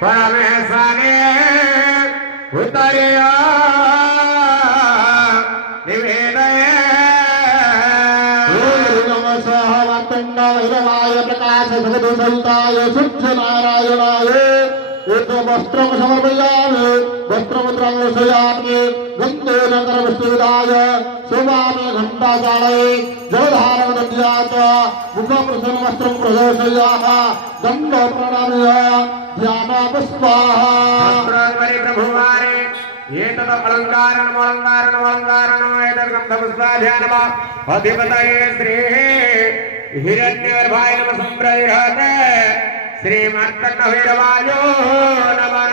परमेशाने उतरिया निवेदये प्रकाश भगवताय सूर्य नारायणाय एक वस्त्रं समर्पयामि वस्त्रमुद्रां शयामि गन्धेन करवस्त्रविदाय शोभामि घण्टातालये जलधारं दद्यात् मुखप्रसन्नं वस्त्रं प्रदर्शयामि दण्ड प्रणम्य ध्यानापस्वाहा प्रभुवारे एतत् अलङ्कारणम् एतद्गन्धपुष्पाध्यानम् अधिपतये श्री हिरण्यगर्भाय नमः सम्प्रयते श्रीमत्कण्ठभैरवाय नमः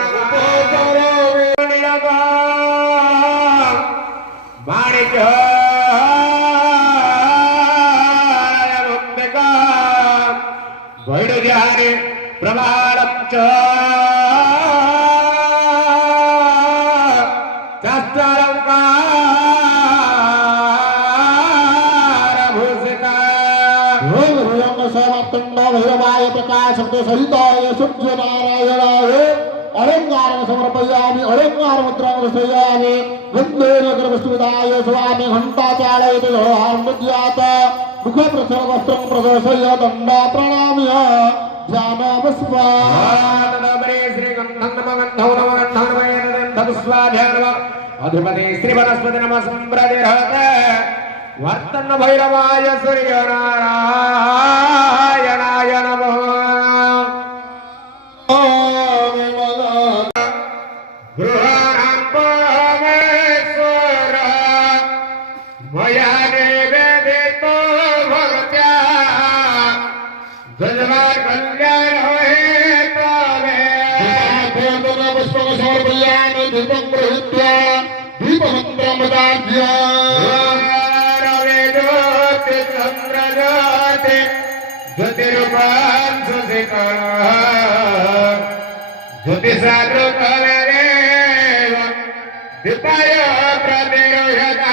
माणिक्य वैडुर्यानि प्रमाणं च भैरवाय प्रकाश सहिताय सूर्य नारायणाय अलंकारं समर्पयामि अलंकारमुद्रां दर्शयामि गन्धेन करवस्त्रविदाय स्वामि घण्टातालये जलधारं दद्यात् मुखप्रसन्नं वस्त्रं प्रदर्शय दण्डा प्रणम्य ध्यानापस्वाहा अधिपति श्रीवनस्पति नमः सम्प्रतिहते वर्तन भैरवाय सूर्य नारायणाय नमः मया निवेदितो भक्त्या जलवार कल्याण समर्पयामि दीपं गृहीत्वा दीपमन्त्रमदार्घ्य ज्योतिरूपां ज्योतिषाद्रुकलेव दीपाय प्रतिरोधता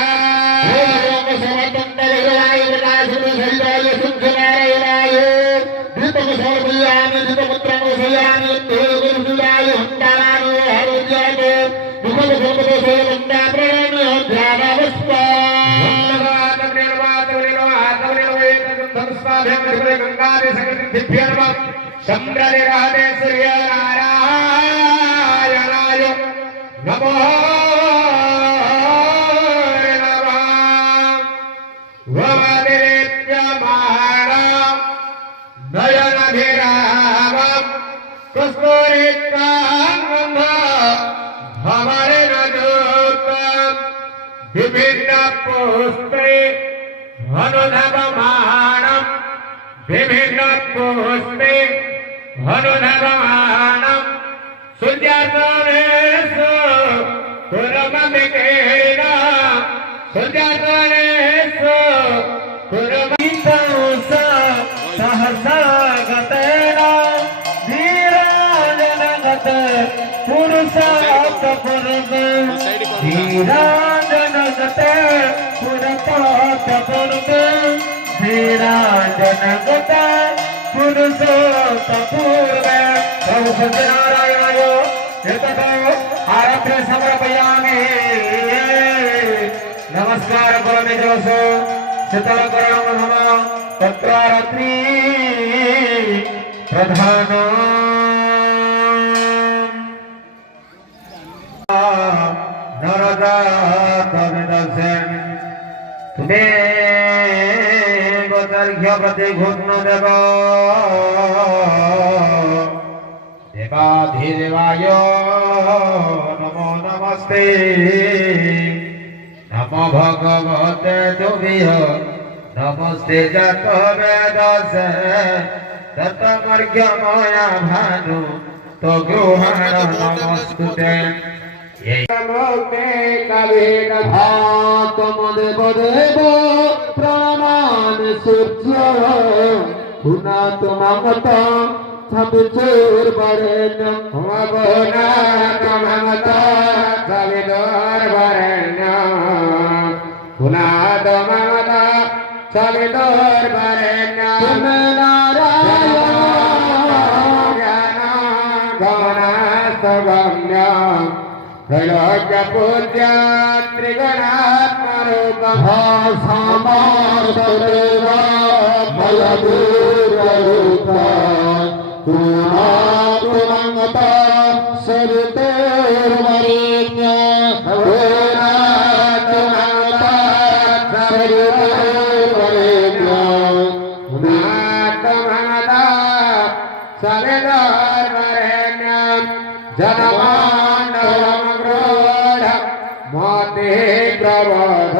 समर्पयामि सूर्यनारायणाय दीपं समर्पयामि दीपपुत्रं दर्शयामि गुरुदेवाय हन्तानानि हरोद्याते मुखपदोषे वन्दे प्रणम्य ध्यानावस्वा चंद्रनिराधे सूर्य नारायणाय नमो नमः वमदिप्यमाणं नयनधिरामं कस्तूरिकाङ्गं भवरनदूतं विभिन्नपुष्पे अनुधवमानं विभिन्नपुष्पे अनुधवमानं सूर्यास्तमेषु पुरममिकेन सूर्यास्तमेषु सहस्रगतेन धीराजनगत पुरुषार्थपुरुषं धीराजनगत पुरुषार्थपुरुषं धीराजनगत पुरुषोत्तपूर्वे प्रभु सत्यनारायणाय एतत् आरभ्य समर्पयामि नमस्कार करोमि जलसो शीतलकरणं नमः तत्र रात्रि प्रधान नरदातविदर्शन तुमे गोतर्घ्य प्रतिघूर्ण देव देवाधिदेवाय नमो नमस्ते नमो भगवते तुभ्य नमस्ते जातवेदसे ततमर्घ्यमया भानु तो गृहाण नमस्तुते तमदेव देव प्रणामामि सूर्य पुनात ममत छविचोर्वरेण्यं पुनात ममत छविचोर्वरेण्यं पुनात ममत छविचोर्वरेण्यं नारायण त्रैलोक्य पूज्य त्रिगुणात्मरूपः समासदेव भयदूररूपः पुनातुमङ्गत सरितोर्वरेण्यं पुनातुमङ्गत सरितोर्वरेण्यं पुनातुमङ्गत सरितोर्वरेण्यं जनमानवं क्रोध मोते प्रबोध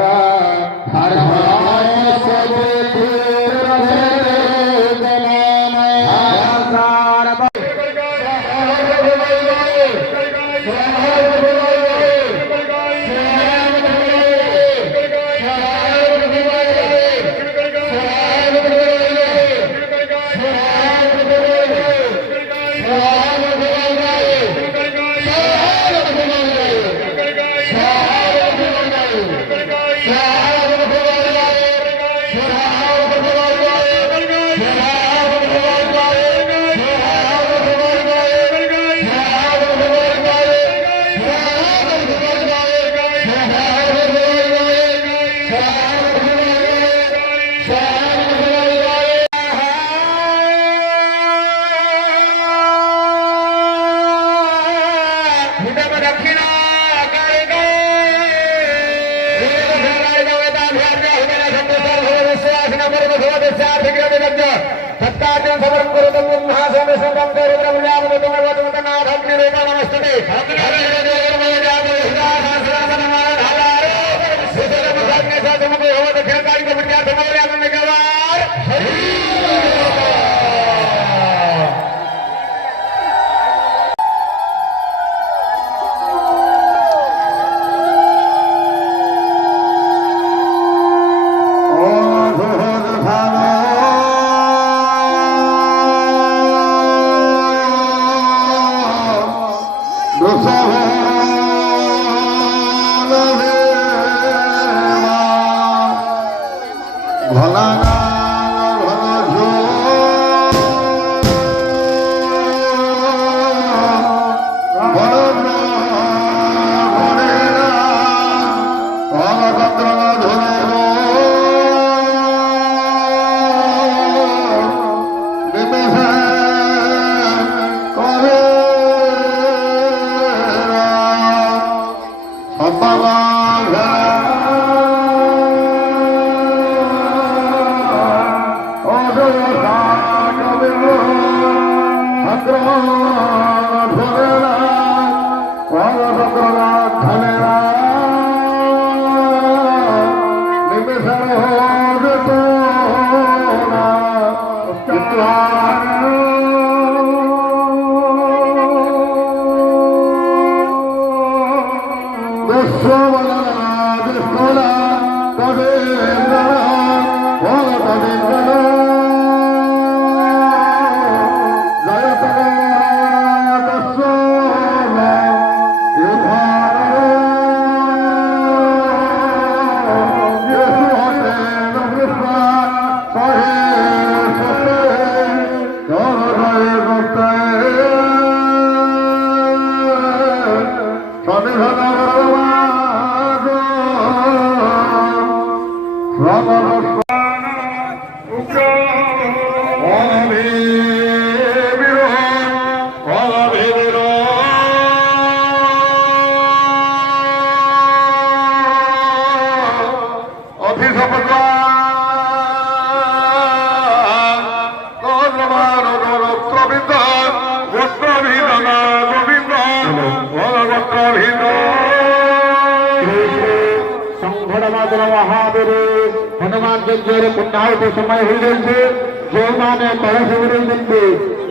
हनुमान यज्ञ पुण्याहुति समय हो जाए जो माने कलश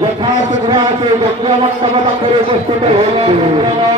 यथा महासुग्राचे गंगामंडप पाखरे उपस्थित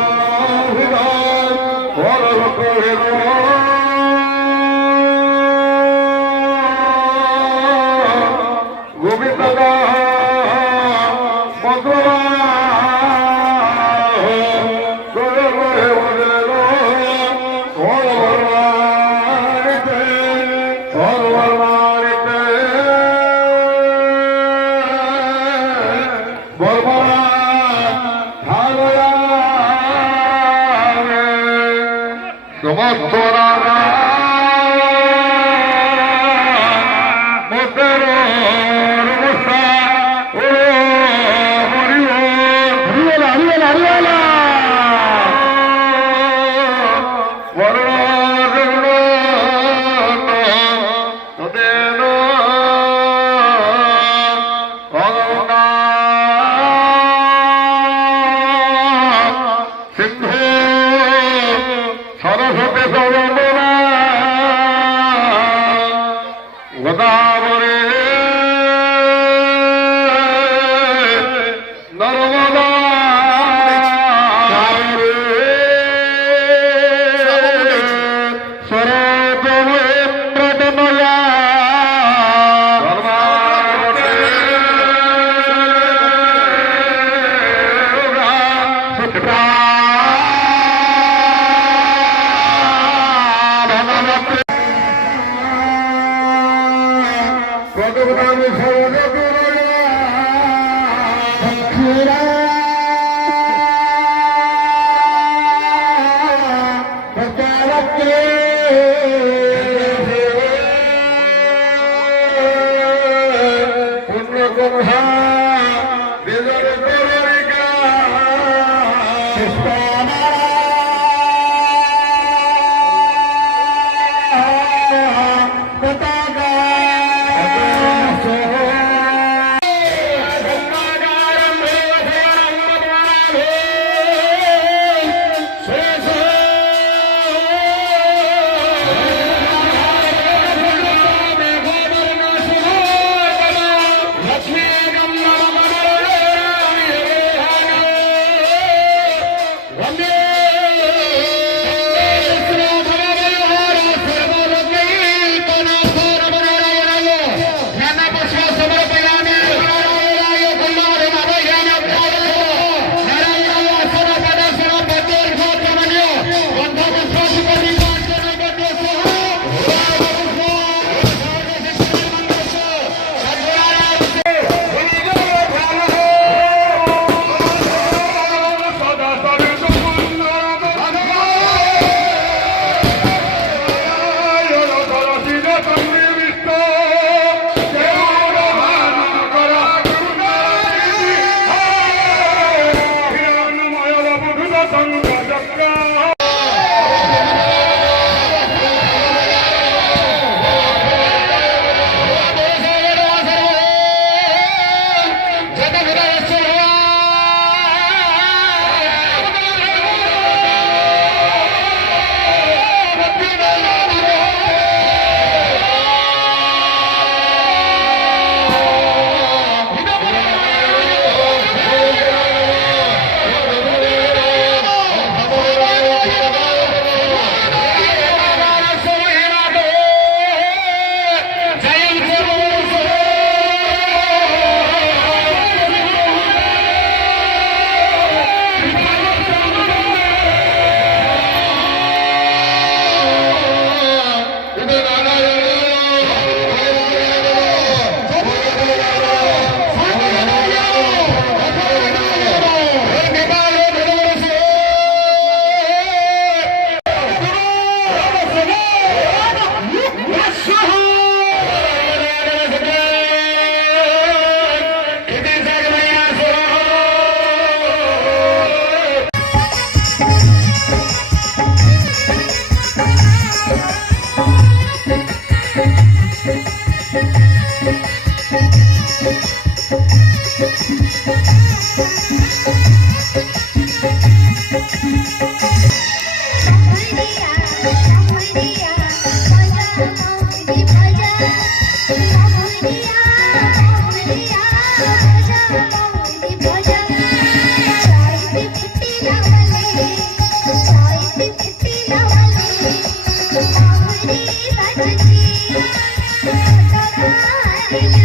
Thank you.